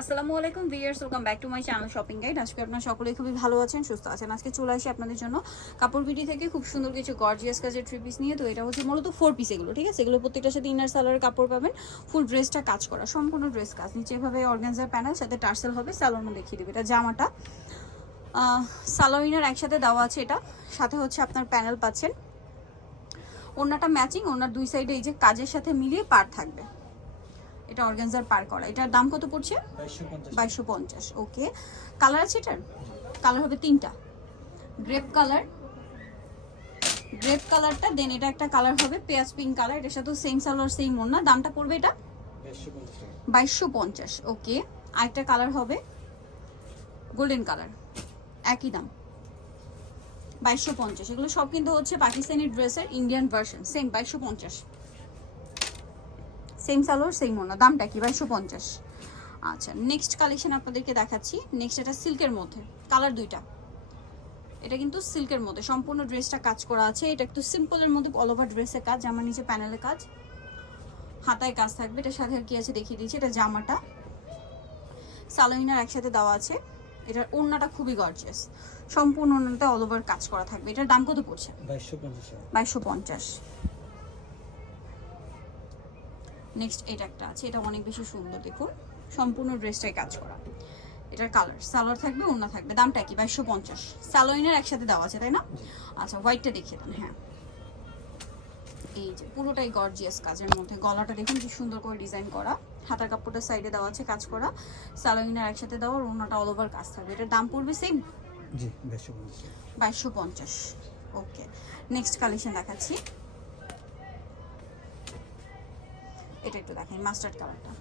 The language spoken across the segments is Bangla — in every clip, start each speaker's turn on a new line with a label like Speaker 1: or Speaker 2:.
Speaker 1: আসসালামু আলাইকুম viewers welcome back to my channel shopping guide আজকে আপনারা সকলেই খুবই ভালো আছেন, সুস্থ আছেন। আজকে চলে আসি আপনাদের জন্য কাপড় বিডি থেকে খুব সুন্দর কিছু গর্জিয়াস কাজের থ্রি পিস নিয়ে। তো এটা হচ্ছে মূলত ফোর পিস এগুলো, ঠিক আছে? এগুলো প্রত্যেকটার সাথে ইনার সালোয়ারের কাপড় পাবেন। ফুল ড্রেসটা কাজ করা, সম্পূর্ণ ড্রেস কাজ। নিচে এভাবে অর্গানজার প্যানেল সাথে টার্সেল হবে স্যালোয়ার দেখিয়ে দেবে। এটা জামাটা। সালোয়ার একসাথে দেওয়া আছে এটা। সাথে হচ্ছে আপনার প্যানেল পাচ্ছেন। ওনাটা ম্যাচিং ওনার দুই সাইডে এই যে কাজের সাথে মিলিয়ে পার থাকবে। এটা অর্গানজার পার করা। এটার দাম কত পড়ছে? বাইশশো পঞ্চাশ। ওকে। কালার আছে এটার? কালার হবে তিনটা। গ্রেপ কালার গ্রেপ কালারটা দেন এটা একটা কালার হবে পেঁয়াজ পিঙ্ক কালার এটার সাথে সেম সালোয়ার সেম ওড়না দামটা পড়বে এটা? বাইশশো পঞ্চাশ ওকে। আরেকটা কালার হবে গোল্ডেন কালার একই দাম। বাইশশো পঞ্চাশ এগুলো সব কিন্তু হচ্ছে পাকিস্তানি ড্রেসের ইন্ডিয়ান ভার্সন সেম বাইশশো পঞ্চাশ। সেম সালোয়ার সেম ওনা দামটা কি বাইশশো পঞ্চাশ আচ্ছা নেক্সট কালেকশন আপনাদেরকে দেখাচ্ছি। নেক্সট এটা সিল্কের মধ্যে। কালার দুইটা। এটা কিন্তু সিল্কের মধ্যে। সম্পূর্ণ ড্রেসটা কাজ করা আছে। এটা একটু সিম্পলের মধ্যে অল ওভার ড্রেসের কাজ জামার নিচে প্যানেলের কাজ। হাতায় কাজ থাকবে। এটা সাথে আর কি আছে দেখিয়ে দিচ্ছি। এটা জামাটা। সালোইনার একসাথে দেওয়া আছে। এটার ওড়নাটা খুবই গর্জিয়াস সম্পূর্ণ ওড়নাটা অল ওভার কাজ করা থাকবে। এটার দাম কত পড়ছে? বাইশো বাইশশো পঞ্চাশ। নেক্সট এটা একটা আছে এটা অনেক বেশি সুন্দর দেখুন। সম্পূর্ণ ড্রেসটাই কাজ করা। এটার কালার সালোয়ার থাকবে ওড়না থাকবে। দামটা কি? বাইশশো পঞ্চাশ। সালোইনের একসাথে দেওয়া আছে তাই না? আচ্ছা হোয়াইটটা দেখিয়ে দেন হ্যাঁ। এই যে পুরোটাই গর্জিয়াস কাজের মধ্যে। গলাটা দেখুন কি সুন্দর করে ডিজাইন করা। হাতার কাপড়টার সাইডে দেওয়া আছে কাজ করা। সালোইনের একসাথে দেওয়া আর ওড়নাটা অল ওভার কাজ থাকবে। এটার দাম পড়বে সেম
Speaker 2: জি
Speaker 1: বাইশশো পঞ্চাশ। ওকে নেক্সট কালেকশন দেখাচ্ছি। এটা একটু দেখেন মাস্টার্ড কালারটা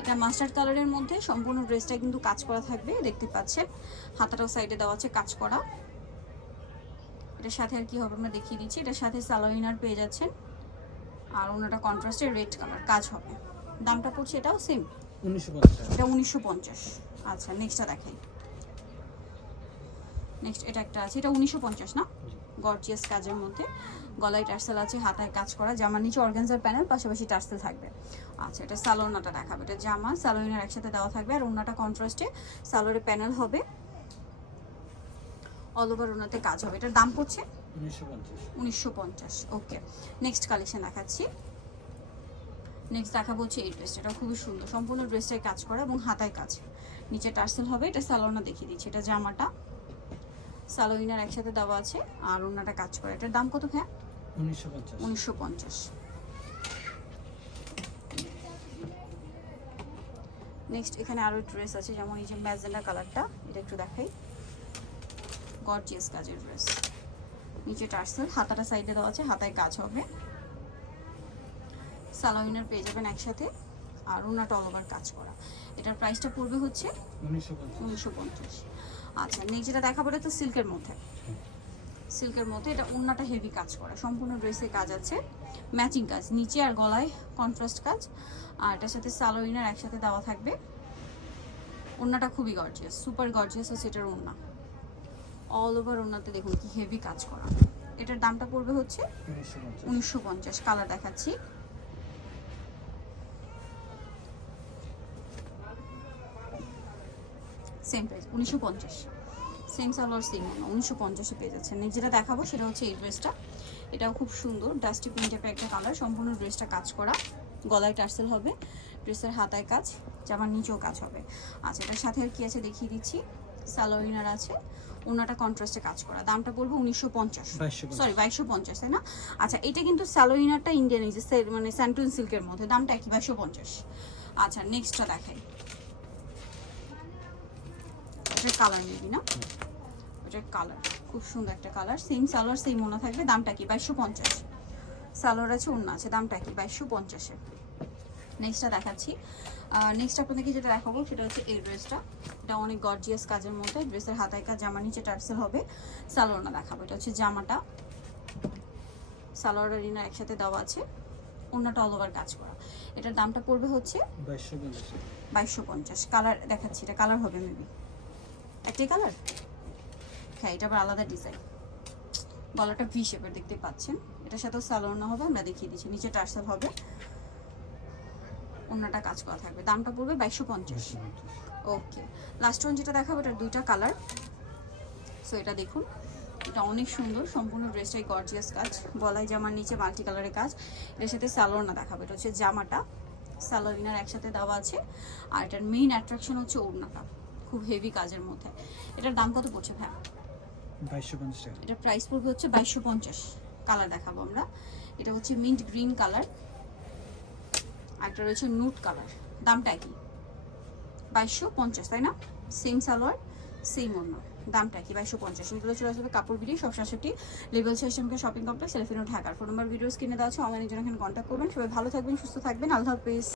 Speaker 1: এটা মাস্টার্ড কালারের মধ্যে সম্পূর্ণ ড্রেসটা কিন্তু কাজ করা থাকবে দেখতে পাচ্ছেন। হাতাটাও সাইডে দেওয়া আছে কাজ করা। এটার সাথে আর কি হবে আমরা দেখিয়ে দিচ্ছি। এটার সাথে সালোইনার পেয়ে যাচ্ছেন। আর ওনাটা কন্ট্রাস্টের রেড কালার কাজ হবে। দামটা পড়ছে এটাও সেম এটা উনিশশো পঞ্চাশ। আচ্ছা নেক্সটটা দেখাই নেক্সট এটা একটা আছে এটা উনিশশো পঞ্চাশ না? গর্জিয়াস কাজের মধ্যে। গলায় টার্সেল আছে, হাতায় কাজ করা জামার নিচে অর্গানজার প্যানেল, পাশাপাশি টার্সেল থাকবে। আচ্ছা এটা সালোনাটা দেখাবে। এটা জামা, সালোনার একসাথে দেওয়া থাকবে। আর ওনাটা কন্ট্রাস্টে সালোয়ারের প্যানেল হবে। অল ওভার ওনাতে কাজ হবে। এটার দাম পড়ছে?
Speaker 2: উনিশশো পঞ্চাশ।
Speaker 1: ওকে নেক্সট কালেকশন দেখাচ্ছি। নেক্সট দেখাবো হচ্ছে এই ড্রেসটা এটা খুবই সুন্দর। সম্পূর্ণ ড্রেসটাই কাজ করা এবং হাতায় কাজ। নিচে টার্সেল হবে, এটা সালোনা দেখিয়ে দিচ্ছি। এটা জামাটা। সালোইনার একসাথে দেওয়া আছে আর ওনাটা কাজ করে। এটার দাম কত হ্যাঁ
Speaker 2: উনিশশো পঞ্চাশ।
Speaker 1: নেক্সট এখানে আরও ড্রেস আছে যেমন এই যে ম্যাজেন্ডা কালারটা এটা একটু দেখাই। গর্জিয়াস কাজের ড্রেস নিচে টার্সেল হাতাটা সাইডে দেওয়া আছে হাতায় কাজ হবে। সালোইনার পেয়ে যাবেন একসাথে আর ওনাটা অল ওভার কাজ করা। এটার প্রাইসটা পড়বে হচ্ছে
Speaker 2: উনিশশো পঞ্চাশ।
Speaker 1: আচ্ছা নেক্সট যেটা দেখাবো এটা তো সিল্কের মধ্যে। সিল্কের মধ্যে এটা ওন্নাটা হেভি কাজ করা। সম্পূর্ণ ড্রেসে কাজ আছে। ম্যাচিং কাজ নিচে আর গলায় কন্ট্রাস্ট কাজ। আর এটার সাথে সালোইনার একসাথে দেওয়া থাকবে। ওন্নাটা খুবই গর্জিয়াস সুপার গর্জিয়াস হচ্ছে এটার ওন্না অল ওভার ওন্নাতে দেখুন কি হেভি কাজ করা। এটার দামটা পড়বে হচ্ছে
Speaker 2: উনিশশো পঞ্চাশ।
Speaker 1: উনিশশো পঞ্চাশ কালার দেখাচ্ছি। সেম প্রাইস উনিশশো পঞ্চাশ। সেম সালোয়ার সেম উনিশশো পঞ্চাশে পেয়ে যাচ্ছেন। যেটা দেখাবো সেটা হচ্ছে এই ড্রেসটা এটাও খুব সুন্দর ডাস্টি টাইপের একটা কালার সম্পূর্ণ ড্রেসটা কাজ করা। গলায় টার্সেল হবে ড্রেসের হাতায় কাজ জামার নিচেও কাজ হবে। আচ্ছা এটার সাথে আর কি আছে দেখিয়ে দিচ্ছি? সালোয়ার আছে ওনাটা কন্ট্রাস্টে কাজ করা। দামটা বলব উনিশশো পঞ্চাশ। সরি বাইশশো পঞ্চাশ তাই না? আচ্ছা এটা কিন্তু স্যালোইনারটা ইন্ডিয়ান এই যে মানে স্যান্টুন সিল্কের মধ্যে। দামটা একই বাইশশো পঞ্চাশ। আচ্ছা নেক্সটটা দেখাই। এটার কালার নেবি না? এটার কালার খুব সুন্দর একটা কালার। সেম সালোয়ার সেম ওনা থাকবে। দামটা কি? বাইশশো পঞ্চাশ। সালোয়ার আছে ওনা আছে। দামটা কি? বাইশশো পঞ্চাশে নেক্সটটা দেখাচ্ছি। নেক্সট আপনাদেরকে যেটা দেখাবো সেটা হচ্ছে এই ড্রেসটা এটা অনেক গর্জিয়াস কাজের মধ্যে। ড্রেসের হাতায় কাজ জামার নিচে টার্সেল হবে। সালোয়ারটা দেখাবো। এটা হচ্ছে জামাটা। সালোয়ার আর ইনার একসাথে দেওয়া আছে। অন্যটা অল ওভার কাজ করা। এটার দামটা পড়বে হচ্ছে
Speaker 2: বাইশশো পঞ্চাশ।
Speaker 1: কালার দেখাচ্ছি। এটা কালার হবে মেবি একটাই কালার হ্যাঁ এটা আবার আলাদা ডিজাইন গলাটা ভি শেপের দেখতে পাচ্ছেন। এটার সাথেও সালোয়ার না হবে আমরা দেখিয়ে দিচ্ছি। নিচে টার্সেল হবে। অন্যটা কাজ করা থাকবে। দামটা পড়বে বাইশশো পঞ্চাশ। ওকে। লাস্ট ওয়ান যেটা দেখাবো এটার দুইটা কালার সো এটা দেখুন। এটা অনেক সুন্দর। সম্পূর্ণ ড্রেসটাই গর্জিয়াস কাজ। বলাই জামার নিচে মাল্টি কালারের কাজ। এটার সাথে স্যালোর না দেখাবো। এটা হচ্ছে জামাটা। স্যালোর ইনার একসাথে দেওয়া আছে। আর এটার মেইন অ্যাট্রাকশন হচ্ছে ওড়নাটা। খুব হেভি কাজের মধ্যে। এটার দাম কত পড়ছে ভাই?
Speaker 2: বাইশশো পঞ্চাশ টাকা।
Speaker 1: এটার প্রাইস পড়বে হচ্ছে বাইশশো পঞ্চাশ। কালার দেখাবো আমরা। এটা হচ্ছে মিন্ট গ্রিন কালার আর এটা রয়েছে নুট কালার দামটা কি বাইশশো পঞ্চাশ তাই না? সেম সালোয়ার সেম অন্য দামটা কি বাইশশো পঞ্চাশ। এগুলো চলে আসবে কাপড় বিড়ি সব সাতষট্টি লেভেল সিস্টেমকে শপিং কমপ্লেক্স সেলফিনো ঢাকার ফোন নাম্বার ভিডিও স্ক্রিনে দেওয়া আছে। অনলাইনের জন্য এখানে কন্ট্যাক্ট করবেন। সবাই ভালো থাকবেন সুস্থ থাকবেন। আল্লাহ হাফিজ।